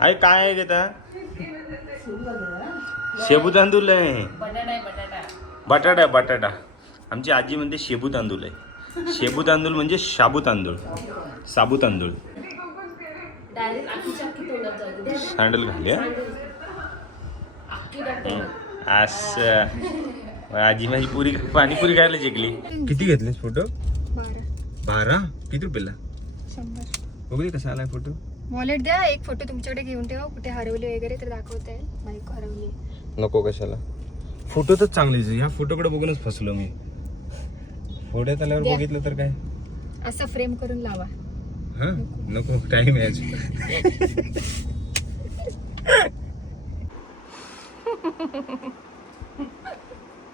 आहे काय आहे घेता शेबू तांदूळ आहे. बटाटा बटाटा. आमची आजी म्हणते शेबू तांदूळ आहे. शेबू तांदूळ म्हणजे शाबू तांदूळ. साबू तांदूळ. सँडल घाले हा? असं. आजी माझी पुरी पाणीपुरी खायला शिकली किती घेतलेस फोटो बारा. किती रुपयाला? शंभर. बघू दे कसा आलाय फोटो वॉलेट द्या एक फोटो तुमच्याकडे घेऊन ठेवा कुठे हरवली वगैरे तर दाखवता येईल. बाईक हरवली. नको कशाला. फोटो तर चांगलेच आहे. ह्या फोटोकडे बघूनच फसलो मी. फोटोत आल्यावर द्या. बघितलं तर काय? असं फ्रेम करून लावा. हा? नको टाइम आहे अजून.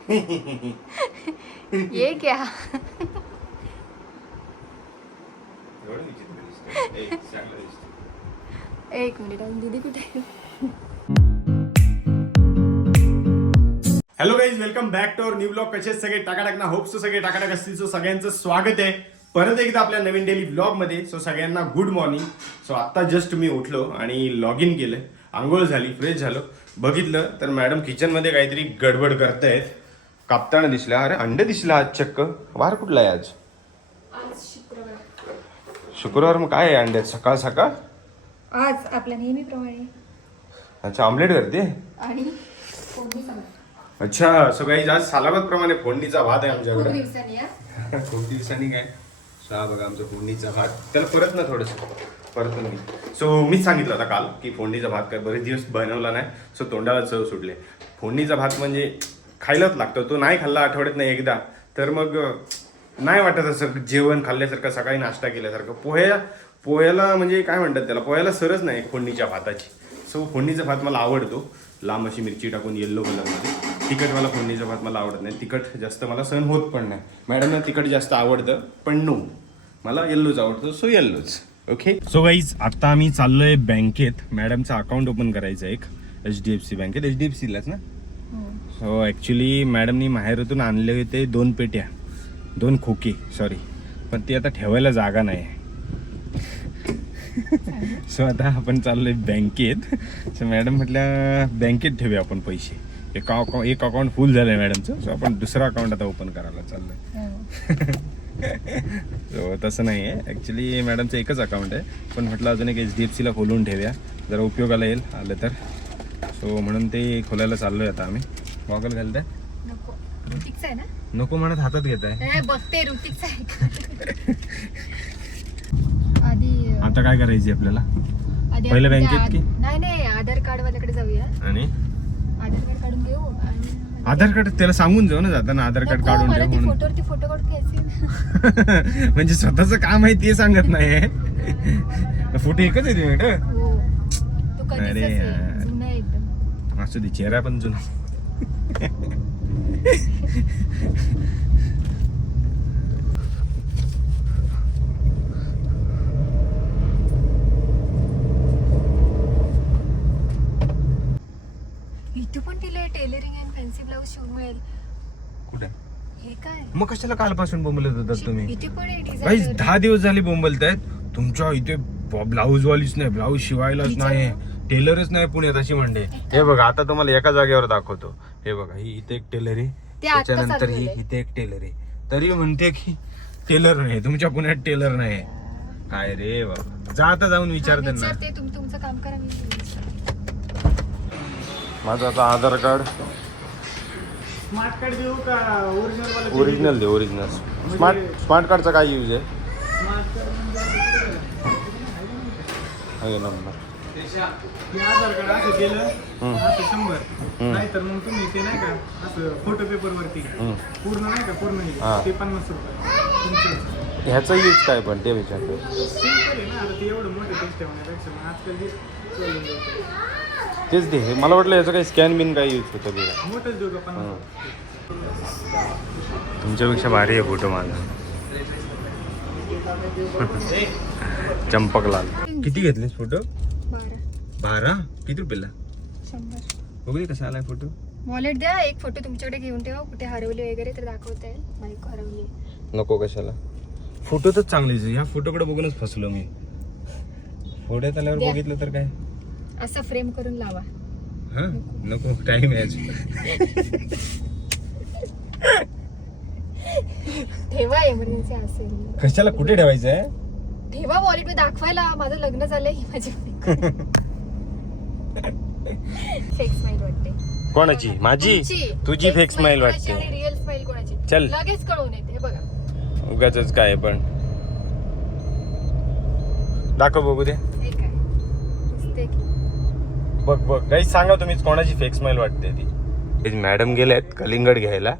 ये क्या? एक मिनिट दीदी कुठे hello guys welcome back to our new blog कसे सगळे? टाकाटाक ना होप्स सगळे टाकाटाक असतील सो सगळ्यांचं स्वागत आहे. परत एकदा आपल्या नवीन डेली ब्लॉगमध्ये सो सगळ्यांना गुड मॉर्निंग सो आता जस्ट मी उठलो आणि लॉग इन केलं. आंघोळ झाली फ्रेश झालो. बघितलं तर मॅडम किचनमध्ये काहीतरी गडबड करतायत. कापताना दिसल्या. अरे अंडे दिसला आज चक्क. वार कुठला आहे आज? आज शुक्रवार. शुक्रवार मग काय आहे अंड्यात? सकाळ सकाळ? आज आपल्या नेहमीप्रमाणे. अच्छा ऑमलेट करते आणि सांगा. अच्छा सो काही आज सालाबाद प्रमाणे फोडणीचा भात आहे खूप आमच्याकडे दिवसांनी खूप दिवसांनी काय? हा बघा आमचा फोडणीचा भात. त्याला परत ना थोडस. परत मी. सो मीच सांगितलं होता काल की फोडणीचा भात काय बरेच दिवस बनवला नाही सो तोंडाला चव सुटले. फोडणीचा भात म्हणजे खायलाच लागतो. तो नाही खाल्ला आठवड्यात नाही एकदा. तर मग अं, नाही वाटत असं जेवण खाल्ल्यासारखं सकाळी नाश्ता केल्यासारखं. पोह्या पोह्याला म्हणजे काय म्हणतात त्याला? पोह्याला सरच नाही फोडणीच्या भाताची. सो फोडणीचा भात मला आवडतो. लांब अशी मिरची टाकून येल्लो कलरमध्ये तिखट मला फोडणीचा भात मला आवडत नाही. तिखट जास्त मला सहन होत पण नाही. मॅडमना तिखट जास्त आवडतं पण नो मला येल्लोच आवडतो सो येल्लोच ओके सो गाईज आता आम्ही चाललोय बँकेत. मॅडमचं अकाउंट ओपन करायचं एक. एच डी एफ सी बँकेत एच डी एफ सीलाच ना? सो ॲक्च्युली मॅडमनी माहेरातून आणले होते दोन पेट्या. दोन खोके सॉरी पण ती आता ठेवायला जागा नाही. सो आता आपण चाललोय बँकेत. सो मॅडम म्हटल्या बँकेत ठेवूया आपण पैसे. एक अकाउंट एक अकाउंट फुल झालंय मॅडमचं. सो आपण दुसरं अकाउंट आता ओपन करायला चाललोय. सो तसं नाही आहे ॲक्च्युली मॅडमचं एकच अकाउंट आहे. पण म्हटलं अजून एक एच डी एफ सीला खोलून ठेवूया. जरा उपयोगाला येईल आलं तर. सो म्हणून ते खोलायला चाललोय आता आम्ही. गॉगल घालताय? नको. ऋतिकचा आहे नको म्हणत हातात घेत आहे बघते ऋतिकचा आता काय करायची आपल्याला? आधी पहिलं आपण बँकेत त्या- की? नाही नाही आधार कार्ड वाल्याकडे जाऊया. आणि? आधार कार्ड काढून घेऊ आणि आधार कार्ड त्याला सांगून जाऊ ना जाताना आधार कार्ड नको, काढून मला ठेव ती म्हणून. फोटोवरती फोटो काढून घ्यायचे. म्हणजे स्वतःच काम आहे ते सांगत नाही. फोटो एकच तुम्ही हो. तो अरे यार. जुना आहे एकदम. असू दे चेहरा पण जुना इथे पण दिलंय टेलरिंग अँड फॅन्सी ब्लाऊज शिवून मिळेल कुठे हे काय मग कशाला कालपासून बोंबलत होतात तुम्ही? इथे पण आहे दहा दिवस झाले बोंबलतायत तुमच्या इथे ब्लाऊज वालीच नाही ब्लाऊज शिवायलाच नाही. टेलरच नाही पुण्यात अशी म्हणते हे बघा आता तुम्हाला एका जागेवर दाखवतो. हे बघा ही इथे एक टेलर आहे. ते त्याच्यानंतर ही. इथे एक टेलर आहे. तरी म्हणते की टेलर नाही तुमच्या पुण्यात टेलर नाही काय रे बाबा. जा आता जाऊन विचार त्यांना. विचारते तुम्ही तुमचं काम करा मी विचारते. माझं आता आधार कार्ड स्मार्ट कार्ड देऊ का ओरिजिनल वाला ओरिजिनल दे ओरिजिनल स्मार्ट स्मार्ट कार्डचा काय यूज आहे? कार्ड म्हणजे आहे नंबर हे आधार कार्ड असं केलं असं शंभर. नाही तर मग तुम्ही ते नाही का असं फोटो पेपर वरती पूर्ण नाही का पूर्ण हे, हा. ते पन्नास रुपये. तुमचं. ह्याचा यूज काय पण ते विचारतो सिंपल आहे ना आता ते एवढं मोठं टेस्ट ठेवण्यापेक्षा मग आजकाल जे चालून जातं. तेच दे मला वाटलं याचं काही स्कॅन बिन काय यूज होतं बघा मोठंच देऊ का पन्नास तुमच्यापेक्षा भारी आहे फोटो माझा. चंपकलाल किती घेतलेस फोटो बारा. बारा? किती रुपयाला? शंभर. बघू दे कसा आलाय फोटो वॉलेट द्या एक फोटो तुमच्याकडे घेऊन ठेवा कुठे हरवली वगैरे तर दाखवता येईल. बाईक हरवली. नको कशाला. फोटो तर चांगलेच आहे. ह्या फोटोकडे बघूनच फसलो मी. फोटोत आल्यावर द्या. बघितलं तर काय? असं फ्रेम करून लावा. हा? नको टाइम आहे अजून. ठेवा एमर्जन्सी असेल. कशाला कुठे ठेवायचं आहे? ठेवा वॉलेटमध्ये दाखवायला. माझं लग्न झालंय ही माझी फेक स्माईल वाटते. कोणाची? माझी. तुझी Fake फेक स्माईल कोणाची आणि वाटते रिअल स्माईल कोणाची? चल. लगेच कळून येते. उगाच काय पण. दाखव बघू दे. हे बघ बघ. काही सांगा तुम्हीच कोणाची फेक स्माईल वाटते ती. मॅडम गेल्यात कलिंगड घ्यायला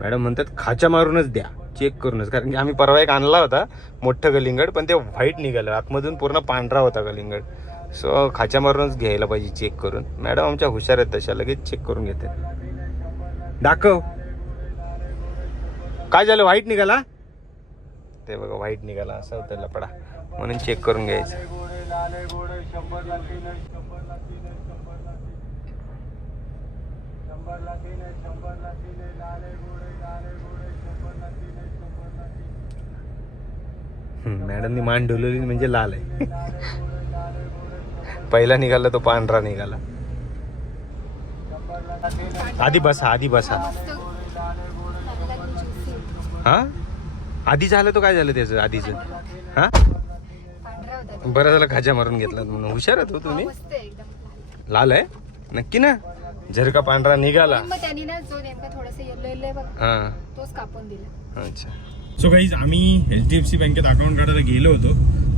मॅडम म्हणतात खाच्या मारूनच द्या. चेक करूनच. कारण की आम्ही परवा एक आणला होता मोठं कलिंगड पण ते व्हाईट निघालं. आतमधून पूर्ण पांढरा होता कलिंगड. सो खाच्या मारूनच घ्यायला पाहिजे चेक करून. मॅडम आमच्या हुशार आहेत तशा लगेच चेक करून घेते. दाखव. काय झालं? व्हाईट निघाला? ते बघा व्हाईट निघाला. असं होतं लपडा म्हणून चेक करून घ्यायचं. मॅडमनी मान डोलवली म्हणजे लाल आहे. पहिला निघाला तो पांढरा निघाला. आधी बसा आधी बसा. हा? आधी झालं तो काय झालं त्याचं आधीचं? हा? पांढरा होता तो. बरं झालं खाजा मारून घेतला म्हणून. हुशार आहे तो हा, तुम्ही. मस्त आहे एकदम. लाल आहे? नक्की ना? जर का पांढरा निघाला. मग त्यांनी ना जो नेमका थोडासा येल्लो येल्लो आहे बघ हा. तोच कापून दिला. अच्छा. सो गाईज आम्ही एच डी एफ सी बँकेत अकाउंट काढायला गेलो होतो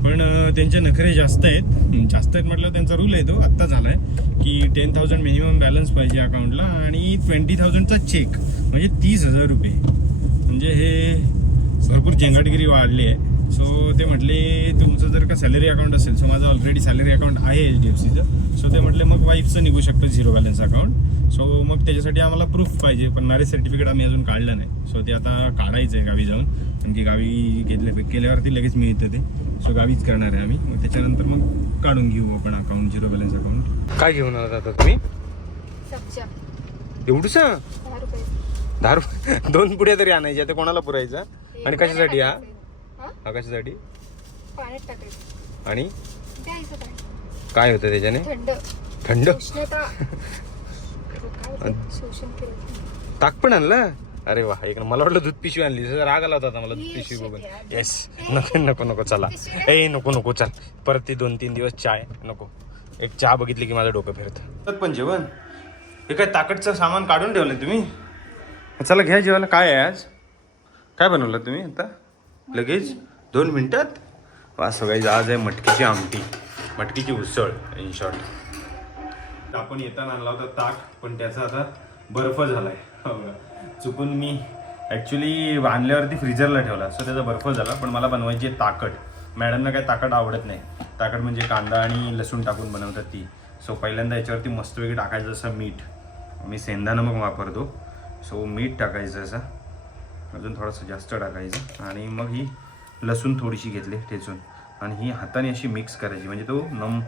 पण त्यांचे नखरे जास्त आहेत. हं, जास्त आहेत म्हटलं त्यांचा रूल आहे तो आत्ता झाला आहे की टेन थाउजंड मिनिमम बॅलन्स पाहिजे अकाउंटला आणि ट्वेंटी थाउजंडचा चेक म्हणजे तीस हजार रुपये. म्हणजे हे भरपूर झेंगाटगिरी वाढली आहे. सो ते म्हटले तुमचं जर का सॅलरी अकाउंट असेल सो माझं ऑलरेडी सॅलरी अकाउंट आहे एच डी एफ सीचं सो ते म्हटले मग वाईफचं निघू शकतं झिरो बॅलन्स अकाउंट सो मग त्याच्यासाठी आम्हाला प्रूफ पाहिजे. पण मॅरेज सर्टिफिकेट आम्ही अजून काढलं नाही. सो ते आता काढायचं आहे गावी जाऊन. कारण की गावी गेल्या केल्यावरती लगेच मिळतं ते. सो गावीच करणार आहे आम्ही. मग त्याच्यानंतर मग काढून घेऊ आपण अकाउंट झिरो बॅलन्स अकाउंट काय घेऊन आलात आता तुम्ही? सब्जा. एवढूसा? दहा रुपये. दहा रुपये? दोन पुढे तरी आणायच्या ते कोणाला पुरायचा? आणि कशासाठी हा? हा? कशासाठी? पाण्यात टाकायचं. आणि? द्यायचं काय काय होतं त्याच्याने? थंड. थंड? उष्णता. काय ते शोषण केलं ताक पण आणलं? अरे वा एक मला वाटलं दूध पिशवी आणली. राग आला होता आता मला दूध पिशवी बघून. येस नको नको नको चला. ए नको नको चल. परत ती दोन तीन दिवस चाय नको. एक चहा बघितली की माझं डोकं फिरतं. पण जेवण. हे काय ताकदचं सामान काढून ठेवलं तुम्ही? चला घ्या जेवायला. काय आहे आज? काय बनवलं तुम्ही आता? लगेच? दोन मिनिटात? वा सगळी आज आहे मटकीची आमटी. मटकीची उसळ इन शॉर्ट आपण येताना आणला होता ताक पण त्याचा आता बर्फ झालाय. हो चुकून मी ॲक्च्युली आणल्यावरती फ्रीजरला ठेवला. सो त्याचा बर्फ झाला पण मला बनवायची आहे ताकद. मॅडमना काय ताकद आवडत नाही. ताकद म्हणजे कांदा आणि लसूण टाकून बनवतात ती. सो पहिल्यांदा याच्यावरती मस्तपैकी टाकायचं असं मीठ. मी सेंधा नमक वापरतो. सो मीठ टाकायचं असं. अजून थोडंसं जास्त टाकायचं. आणि मग ही लसूण थोडीशी घेतली ठेचून. आणि ही हाताने अशी मिक्स करायची. म्हणजे तो नम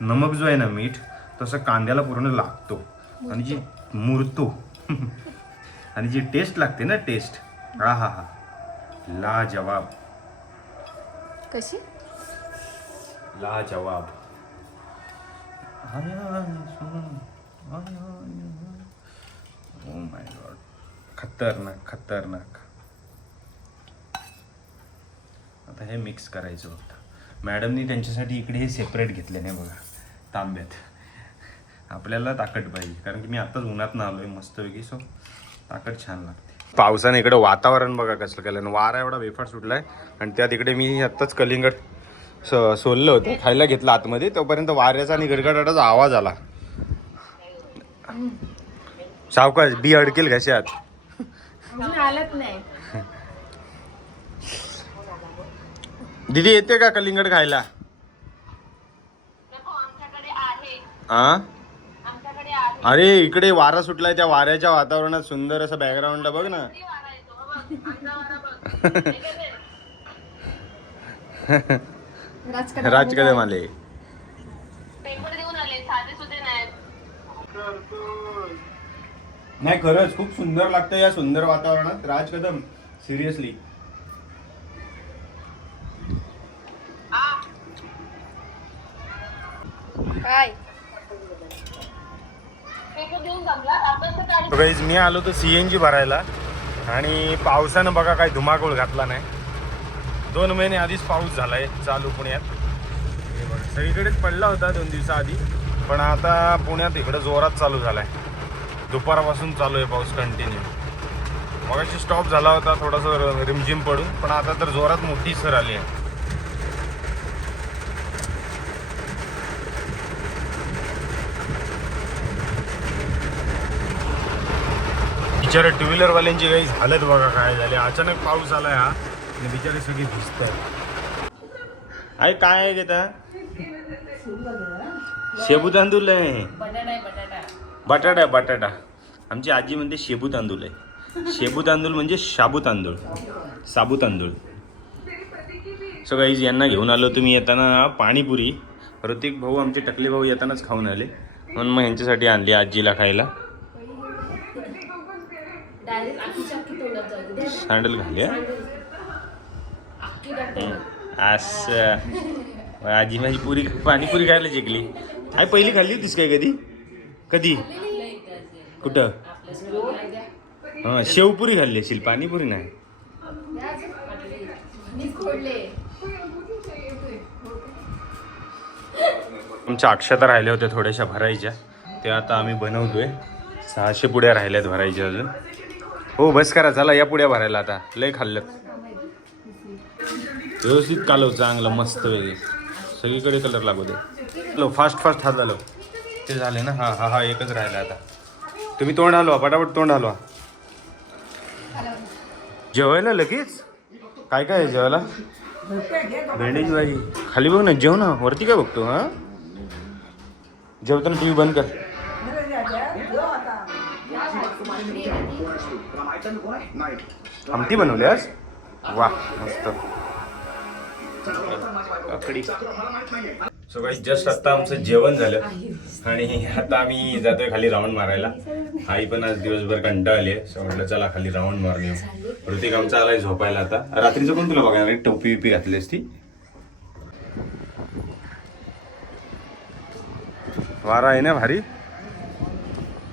नमक जो आहे ना मीठ तसं कांद्याला पूर्ण लागतो. आणि जी मुरतो आणि जी टेस्ट लागते ना टेस्ट हा हा हा. ला जवाब कशी ला जवाब ओ माय गॉड खतरनाक खतरनाक. आता हे मिक्स करायचं फक्त. मॅडमनी त्यांच्यासाठी इकडे हे सेपरेट घेतले नाही बघा तांब्यात. आपल्याला ताकद पाहिजे कारण की मी आत्ताच उन्हात ना आलोय मस्तपैकी सो ताकद छान लागते. पावसाने इकडे वातावरण बघा कसलं केलं आणि वारा एवढा बेफार सुटलाय. आणि त्यात इकडे मी आत्ताच कलिंगड स सोललं होतं. खायला घेतलं आतमध्ये. तोपर्यंत वाऱ्याचा आणि गडगडाटाचा आवाज आला. सावकाश बी अडकेल घशात. अजून आलंच नाही. दीदी येते का कलिंगड खायला? हा अरे इकडे वारा सुटलाय त्या वाऱ्याच्या वातावरणात. सुंदर असं बॅकग्राऊंडला बघ ना. राज कदम आले नाही खरंच खूप सुंदर लागतं या सुंदर वातावरणात. राज कदम सिरियसली काय? गाईज मी आलो तर सी एन जी भरायला आणि पावसानं बघा काय धुमाकूळ घातला नाही. दोन महिने आधीच पाऊस झालाय चालू पुण्यात. सगळीकडेच पडला होता दोन दिवसाआधी पण आता पुण्यात इकडं जोरात चालू झालाय. दुपारपासून चालू आहे पाऊस कंटिन्यू मगाशी स्टॉप झाला होता थोडासा रिमझिम पडून पण आता तर जोरात मोठी सर आली आहे. बिचारे टू व्हीलरवाल्यांची काही हालत बघा काय झाली. अचानक पाऊस आला हा. आणि बिचारे सगळी भिजत आहे काय आहे घेता शेबू तांदूळ आहे. बटाटा बटाटा. बटाटा आमची आजी म्हणते शेबू तांदूळ आहे. शेबू तांदूळ म्हणजे शाबू तांदूळ. साबू तांदूळ. सो गाईज यांना घेऊन आलो तुम्ही येताना पाणीपुरी. ऋतिक भाऊ आमचे टकले भाऊ येतानाच खाऊन आले. म्हणून मग यांच्यासाठी आणली आजीला खायला डायरेक्ट आखीच्या आखी तोंडात जाऊ दे. द्या, द्या. सँडल घाली असं आजी माझी पुरी पाणीपुरी खायला शिकली आई पहिली खाल्ली होतीस काय कधी? कधी? कुठं? हां शेवपुरी खाल्ली असेल पाणीपुरी नाही. आमच्या अक्षता राहिल्या होत्या थोड्याशा भरायच्या. त्या आता आम्ही बनवतोय. सहाशे पुड्या राहिल्यात भरायच्या अजून. हो बस करा चला या पुड्या भरायला आता. लय खाल्ल्यात व्यवस्थित कालव चांगलं मस्त वेगळे. सगळीकडे कलर लागू दे. लो फास्ट फास्ट हात झालो ते झाले ना? हा हा हा एकच राहिला आता. तुम्ही तोंड हलवा पटापट तोंड हलवा. जेवायला लगेच? काय काय आहे जेवायला? भेंडीची भाजी. खाली बघ ना जेव ना. वरती काय बघतो हा? जेवताना टी व्ही बंद कर. आमटी बनवली आज? वा मस्त. काकडी सो काही जस्ट आता आमचं जेवण झालं. आणि आता आम्ही जातोय खाली राऊंड मारायला. आई पण आज दिवसभर कंटाळली आहे. सो म्हटलं चला खाली राऊंड मारून येऊ. ऋतिक आमचा आलाय झोपायला आता. रात्रीचं पण तुला बघायला टोपी बिपी घातली असती? वारा आहे ना भारी?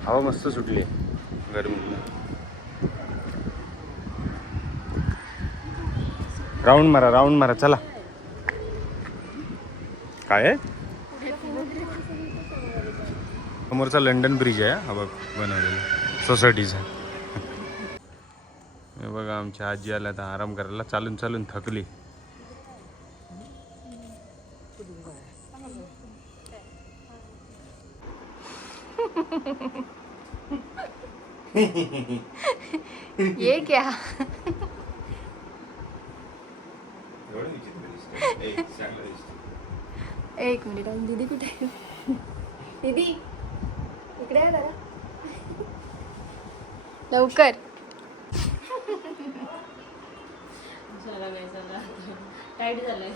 हवा मस्त सुटली गरमी. राऊंड मारा राऊंड मारा चला. काय आहे? समोरचा लंडन ब्रिज आहे हा बघ बनवलेला. सोसायटीचा. हे बघा आमच्या आजी आल्या आता आराम करायला. चालून चालून थकली. ये क्या? एक मिनिट आणि दीदी कुठे दीदी इकडे आहे जरा. लवकर. झाला काय झाला टाईट झालंय.